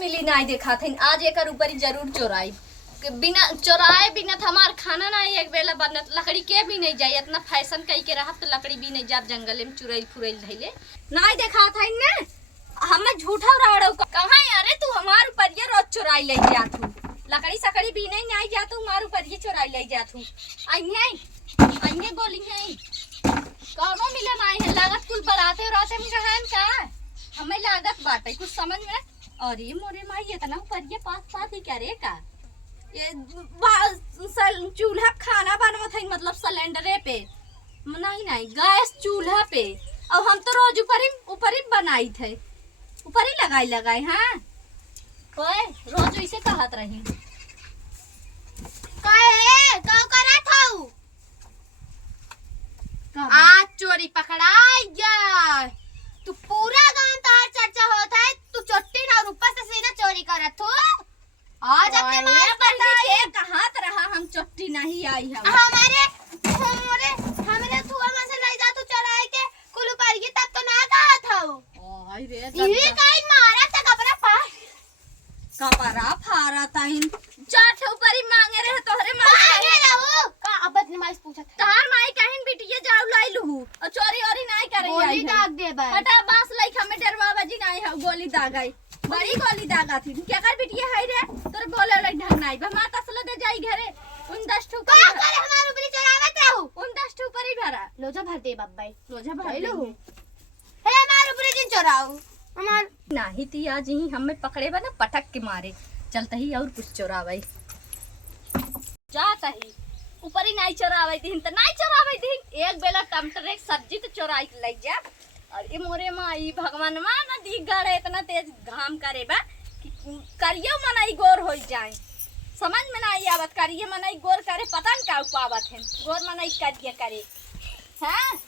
मिली नहीं देखा थे आज एक ऊपर जरूर चोराई बिना चोराए बिना हमार खाना ना एक बेला बनत लकड़ी के भी नहीं जाए इतना फैशन कई के रहा तो लकड़ी भी नहीं जाब जंगल में चुरैल फुरैल धैले नहीं देखा था ने हमें झूठा राड़ो कहां अरे तू हमार ऊपर ये रोज चुराई ले जा तू लकड़ी सकड़ी भी नहीं जा तू हमार ऊपर ये चुराई ले जा तू आइए बोली है कौनो मिला नहीं है लागत कुल बराते राते में रहन का हमें लागत बाटे कुछ समझ में अरे मोरे माई इतना ऊपर ये पास ही करे का ये चूल्हा खाना बनवत है मतलब सिलेंडरे पे नहीं गैस चूल्हा पे और हम तो रोज ऊपर ही बनाई थे ऊपर ही लगाई हाँ कोई रोज ऐसे कहत रही आज चोरी पकड़ाई जा तू पूरा गांव तार चर्चा होता है तू चोटी ना ऊपर से सीधा चोरी करत हो आज अपने मां पर के कहां रहा हम चोटी नहीं आई हम हमरे तू हमसे से ले जा तू चराई के कुल पर ये तब तो ना कहा था ओए रे ये काई मारा था कपड़ा फारा ताइन चाट ऊपर ही मांगे रहे तोहरे मांगे रहू का अब बदमाश पूछा था तार माई कहिन बिटिया जाऊ लाई लहू और चोरी ओरी नहीं करे गोली दाग दे बा हटा बांस लाई हमें डरवा बजी नहीं है गोली दागाई बड़ी गोली दागा थी क्या कर बिटिया है रे तोर बोले लाई ढंग नहीं बा मां तसले दे जाई घरे उन 10 ठो का करे हमार ऊपर चढ़ावत रहू उन 10 ठो ऊपर ही भरा लोजा भर दे बाबा लोजा भर लहू हे हमार ऊपर जिन चोराऊ हमार नहीं थी आज ही हमें पकड़े बा ना पटक के मारे चलता ही और कुछ चोरावे जाता ही ऊपर ही नहीं चोरावे दिन तो नहीं चोरावे दिन एक बेला टमाटर एक सब्जी तो चोराई ले जा और ये मोरे माई भगवान मां ना दी गड़े इतना तेज घाम करे बा कि करियो मनाई गोर हो जाए समझ में नहीं आवत करिए मनाई गोर करे पता न का पावत है गोर मनाई करिए करे हैं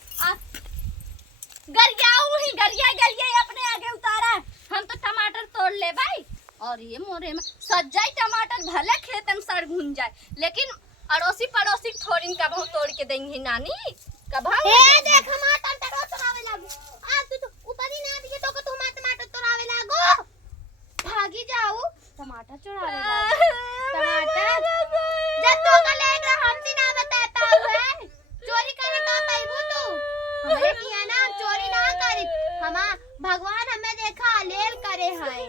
गरिया अपने आगे उतारा हम तो टमाटर तोड़ ले भाई और ये मोरे में सज्जाई टमाटर भले खेत में सड़ घुन जाए लेकिन अड़ोसी पड़ोसी थोड़ी का बहुत तोड़ के देंगे नानी कभा हे देख हमार टमाटर तोड़ावे लागो आज तू ऊपर ही ना दिए तो तू हमार टमाटर तोड़ावे लागो भागी जाऊ टमाटर चुरावे लागो टमाटर जब तू का लेग रहा हमसे ना बताता है चोरी करे का पाइबू तू हमरे किया ना चोरी ना करे हमा भगवान हमें देखा लेल करे हैं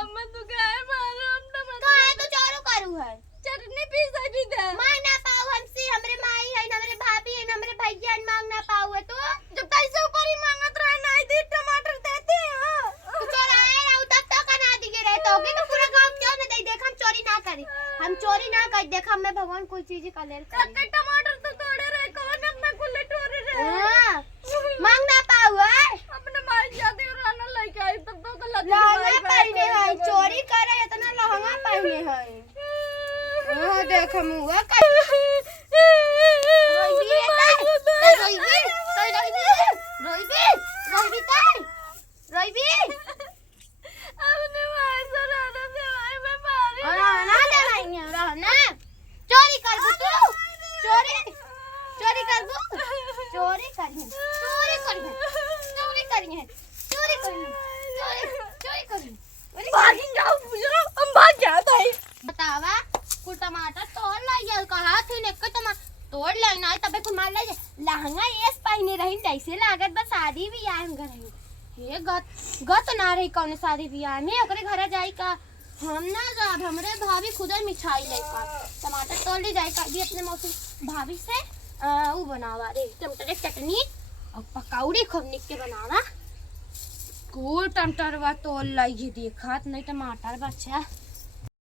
अम्मा तू काय मारो हम टमाटर काहे तो चारू करू है चटनी पीस भी दे मां ना पाऊ हमसे हमरे माई है हमरे भाभी है हमरे भैया मांग ना पाऊ है तो जब कैसे ऊपर ही मांगत रहा नहीं दी टमाटर देते हो तू चोराए ना तब तक ना दिए रहे तो होगे तो पूरा गांव क्यों ना दे देख हम चोरी ना करी हम चोरी ना कर देख हम भगवान कोई चीज का लेल करे टमाटर तो तोड़े रहे कौन अपना कुल्ले तोड़े रहे हां मांग ना पाऊ है अपने माई जाते रहना लेके आई तब तो गलत लहंगा पहने है चोरी करे इतना लहंगा पहने है हां देख हम हुआ बतावा कुल टमाटर तोड़ लाइए कहा थी ने के तोड़ लेना तबे कुल मार ले लहंगा एस पहने रही जैसे लागत बस शादी भी आए हम घर हे गत ना रही कौन शादी बियाह में ओकरे घर जाई का हम ना जाब हमरे भाभी खुद मिठाई लेका टमाटर तोड़ ले जाई का भी अपने मौसी भाभी से वो बनावा रे टमाटर की चटनी और पकौड़ी खूब निक के बनावा कुल टमाटर वा तोड़ लाइए देखत नहीं टमाटर बच्चा